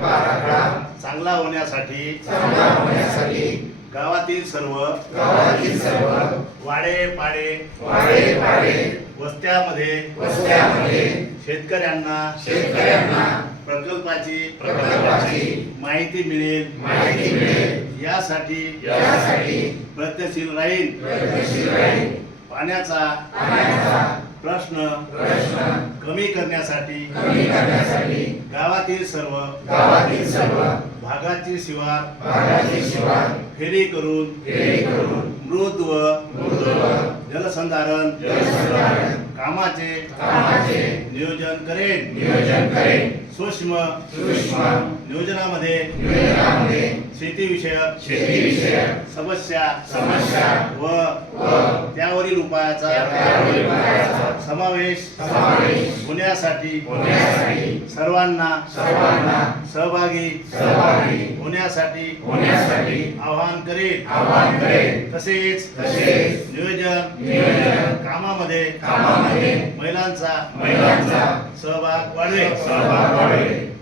चांगला होण्यासाठी चांगला होण्यासाठी गावातील सर्व गावातील सर्व वाडे पाडे वाडे पाडे वस्त्यामध्ये वस्त्यामध्ये शेतकऱ्यांना शेतकऱ्यांना प्रकल्पाची प्रकल्पाची माहिती मिळेल. माहिती मिळेल. यासाठी यासाठी प्रयत्नशील राहील. प्रयत्नशील राहील. पाण्याचा पाण्याचा प्रश्न प्रश्न कमी करण्यासाठी कमी करण्यासाठी गावातील सर्व गावातील सर्व भागाची शिवार भागाची शिवार फेरी करून फेरी करून मृद व मृदुव जलसंधारण जलसंधारण कामाचे कामाचे नियोजन करेन. नियोजन करेल सूक्ष्म सूक्ष्म नियोजनामध्ये नियोजनामध्ये शेतीविषयक शेतीविषयक समस्या समस्या व त्यावरील उपायाचा समावेश होण्यासाठी सर्वांना सर्वांना सहभागी सहभागी होण्यासाठी होण्यासाठी आवाहन करेल तसेच नियोजन नियोजन कामामध्ये कामामध्ये महिलांचा महिलांचा सहभाग वाढवेल. सहभाग वाढवेल.